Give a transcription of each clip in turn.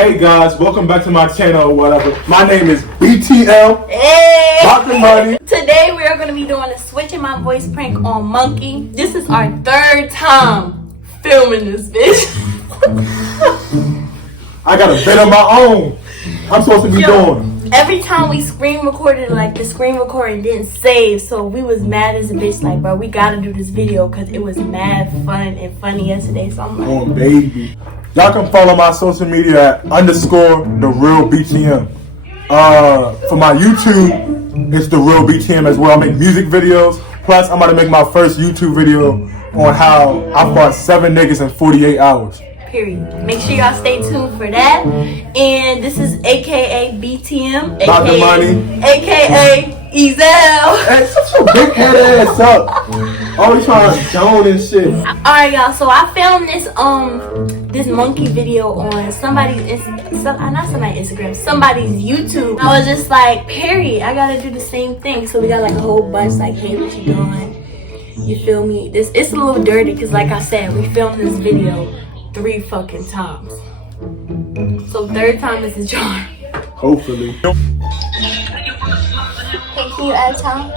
Hey guys, welcome back to my channel or whatever. My name is BTL. Hey! Dr. Money. Today we are going to be doing a switching my voice prank on Monkey. This is our third time filming this bitch. I got a bit of my own. I'm supposed to be doing. Every time we screen recorded, like the screen recording didn't save, so we was mad as a bitch. Like, bro, we gotta do this video because it was mad fun and funny yesterday. So I'm like, Oh baby. Y'all can follow my social media at _TheRealBTM. For my YouTube, it's The Real BTM as well. I make music videos. Plus, I'm about to make my first YouTube video on how I fought 7 niggas in 48 hours. period. Make sure y'all stay tuned for that. And this is AKA BTM, Dr. Money, AKA Ezel. Hey, shut your big head ass up. Always trying to zone and shit. Alright, y'all. So I filmed this monkey video on somebody's somebody's YouTube. I was just like, period, I gotta do the same thing. So we got like a whole bunch like, hey, what you doing? You feel me? It's a little dirty because like I said, we filmed this video 3 fucking times. So third time is a charm. Hopefully. Hey, can you add time?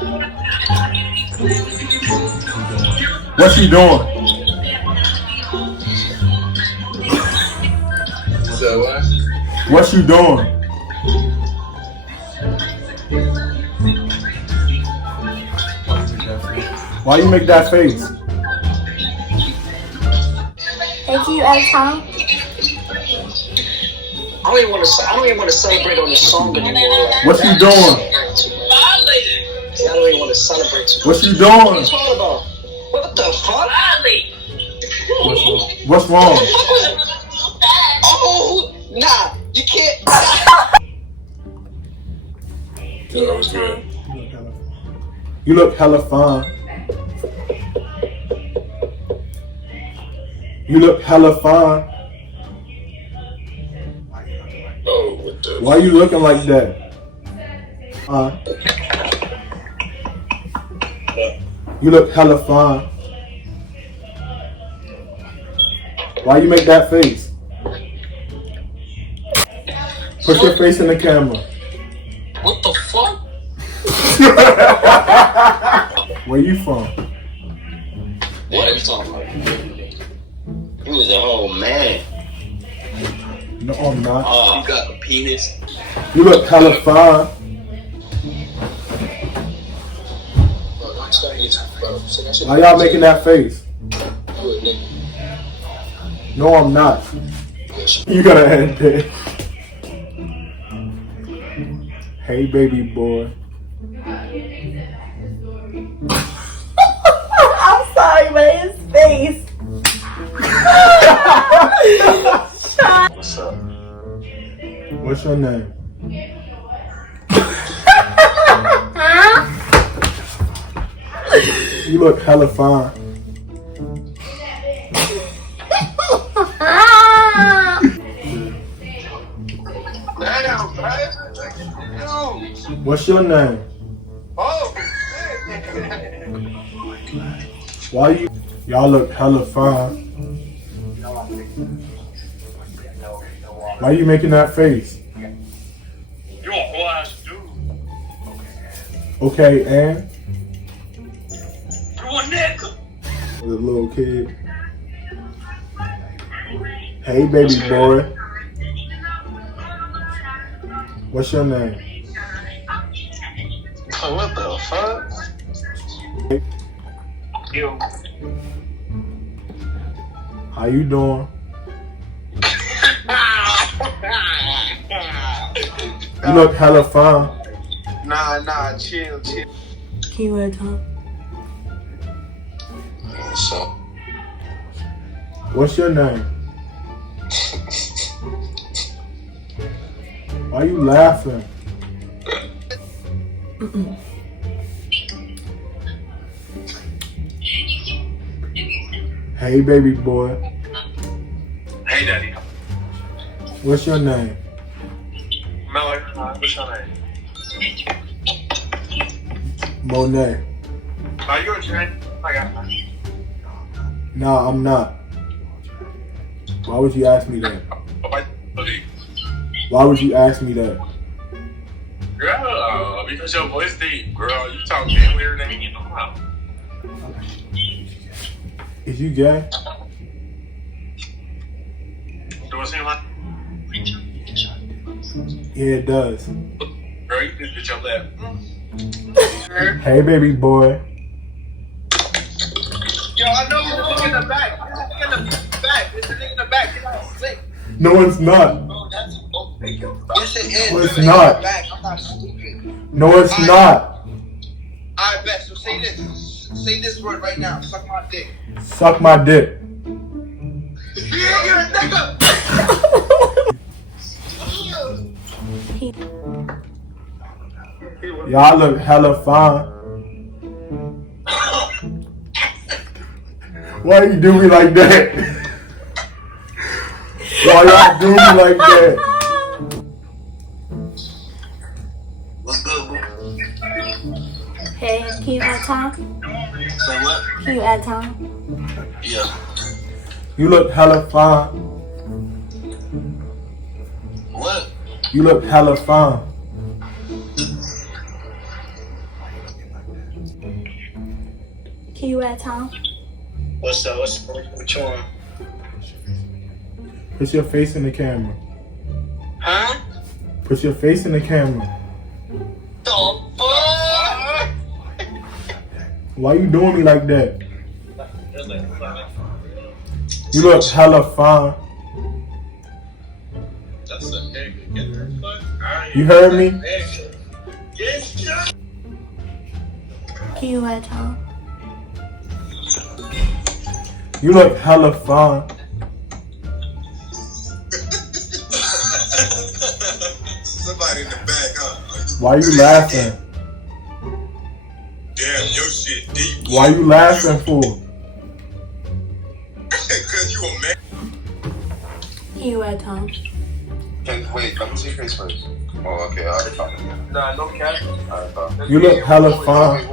What you doing? So what? What you doing? Why you make that face? Hey, can you add time? I don't even want to celebrate on the song anymore. What you doing? I don't even want to celebrate. What you What doing? are you talking about? What the fuck? What's wrong? Oh, nah, you can't. You look hella fine. You look hella fine. Oh, what the? Why you looking like that? You look hella fine. Why you make that face? Put your face in the camera. What the fuck? Where you from? What are you talking about? You was a whole man. No, I'm not. You got a penis. You look hella fine. Why y'all making that face? No, I'm not. You gotta end it. Hey, baby boy. I'm sorry, but his face. What's up? What's your name? You look hella fine. Damn, man. What's your name? Oh. Why you? Y'all look hella fine. Why you making that face? You a whole ass dude. Okay, and You a nigga. the little kid. Hey, baby boy. What's your name? What the fuck? You. How you doing? You look hella fine. Nah, chill. Can you add time? What's up? What's your name? Why you laughing? Hey, baby boy. Hey, daddy. What's your name? Miller, what's your name? Monet. Are you a trend? I got one. Nah, I'm not. Why would you ask me that? Okay. Why would you ask me that? Girl, because your voice deep. Girl, you talk manlier than me. You know how. Is you gay? Do it seem like? Yeah, it does. Girl, you just get your lap. Hey, baby boy. Yo, I know you're looking in the back. You're in the back. There's a nigga in the back. Get out sick. No, it's not. Yes, it is. No, it's You're not. in the back. I'm not stupid. No, it's not. I bet. So say this. Say this word right now. Suck my dick. Suck my dick. Yeah, you're a nigga. Y'all look hella fine. Why you do me like that? Why y'all do me like that? What's good, boo? Hey, can you add time? Say what? Can you add time? Yeah. You look hella fine. What? You look hella fine. Can you add time? What's up? What you want? Put your face in the camera. Huh? Put your face in the camera. The fuck? Why you doing me like that? You look hella fine. That's a nigga. Get the fuck out of You heard me? Can you add time? You look hella fine. Somebody in the back, huh? Why you laughing? Damn, your shit deep. Why you laughing for? Cause you a man. Can you add time? Wait, let me see your face first. Oh, okay. I already found it. Nah, no cap. You look hella fine.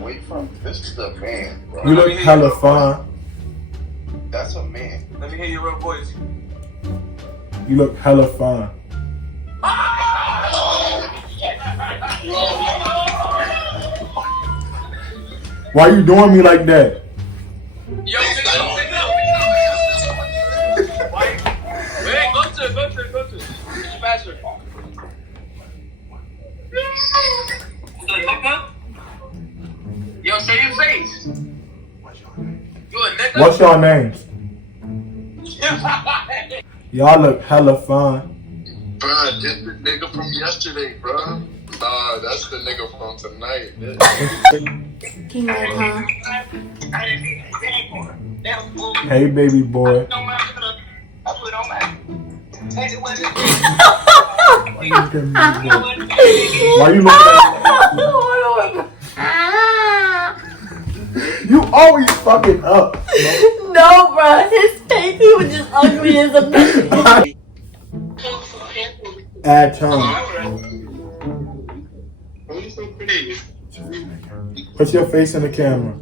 Wait from this is the man, bro. You look hella fine. That's a man. Let me hear your real voice. You look hella fine. Why you doing me like that? Yo, sit up. Wait, go to. It's faster. Yo, show your face. You a nigga? What's your names? Y'all look hella fine. Bruh, this the nigga from yesterday, bruh. Nah, that's the nigga from tonight. Can you add time? Hey, baby boy. Why you looking at me? Why you looking at me? You always fucking up. No, bro. His face, he was just ugly as a bitch. Add time. Put your face in the camera.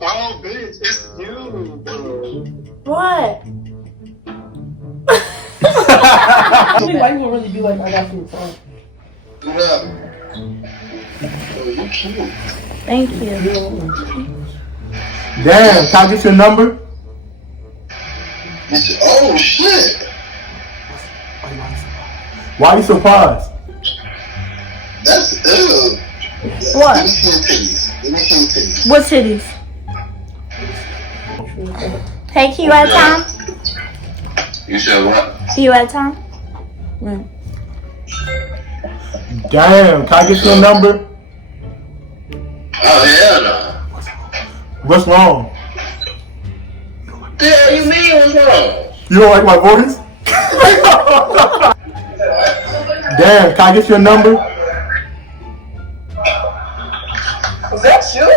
Oh, bitch, it's you, bro. What? I think why you gonna really be like, I got some time. What up? Oh, you cute. Thank you. Damn, can I get your number? Oh, shit. Why you surprised? That's ill. What? Let me see your titties. What titties? Hey, can you add time? You said what? Can you add time? Mm. Damn, can I get your number? Oh, hell no. What's wrong? The hell you mean what's wrong? You don't like my voice? Damn, can I get your number? Was that you?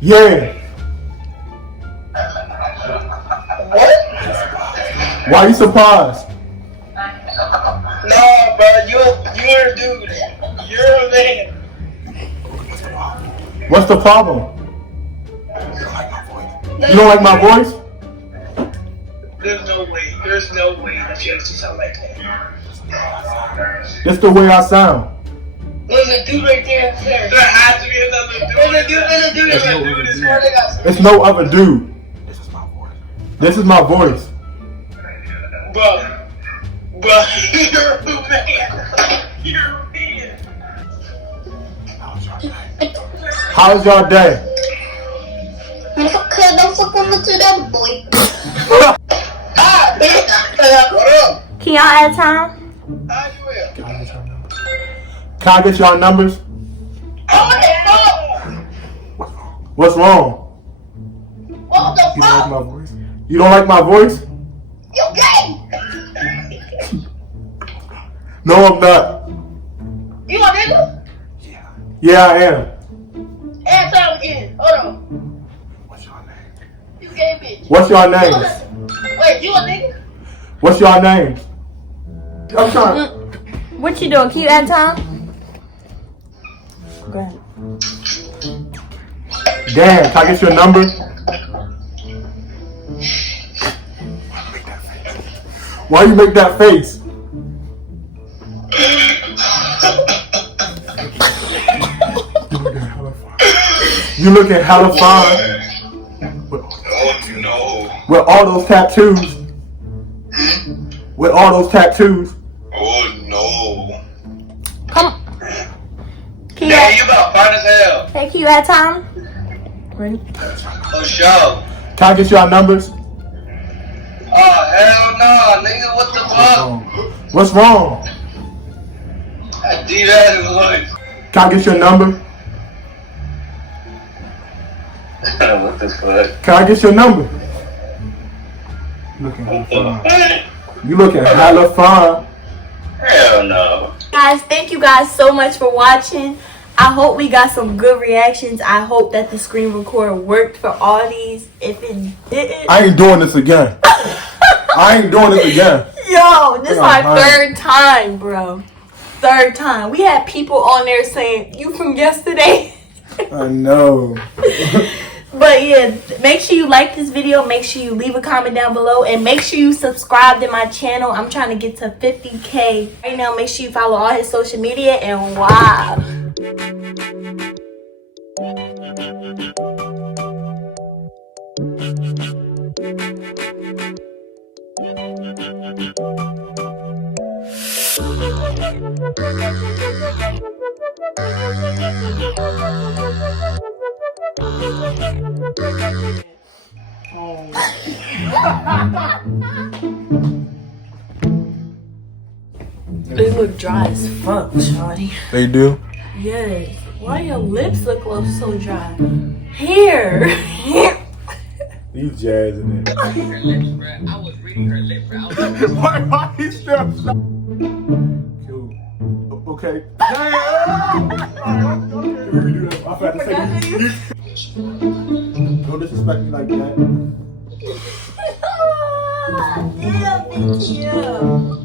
Yeah. What? Why you surprised? No, bro. You're a dude. You're a man. What's the problem? You don't like my voice? There's no way. There's no way that you actually sound like that. That's the way I sound. There's a dude right there. There has to be another dude. There's a dude. It's no other dude. This is my voice. Bro, you're a man. You're a man. How's y'all day? Don't fuck with that boy. Can y'all add time? How you will? Can I get y'all numbers? What's wrong? What the You don't like fuck? my voice? You don't like my voice? You gay? No, I'm not. You a nigga? Yeah, I am. Add time again. Hold on. What's your name? You gay bitch. What's your names? Wait, you a nigga? What's your names? I'm trying. What you doing? Can you add time? Go ahead. Dan, can I get your number? Why you make that face? You looking hella fine. Oh no. With all those tattoos. With all those tattoos. Oh no. Come on. Can you Yeah, add, you about fine as hell. hey, can you add time? Ready? For sure. Can I get y'all numbers? Oh, hell no, nigga, what the fuck? What's wrong? I did that in life. Can I get your number? What the fuck? Can I get your number? Looking hella fine. You looking hella fine. Hell no. Guys, thank you guys so much for watching. I hope we got some good reactions. I hope that the screen recorder worked for all these. If it didn't, I ain't doing this again. I ain't doing this again. yo, this is our Uh-huh. third time, bro. Third time. We had people on there saying, you from yesterday? I know. But yeah, make sure you like this video. Make sure you leave a comment down below. And make sure you subscribe to my channel. I'm trying to get to 50K. Right now, make sure you follow all his social media. And wow. They look dry as fuck, shawty. They do? Yes. Why your lips look so dry? Here. You jazzing it. I was reading her lips, bro. Why he still cool. Okay. Don't disrespect me like that. Yeah, thank you.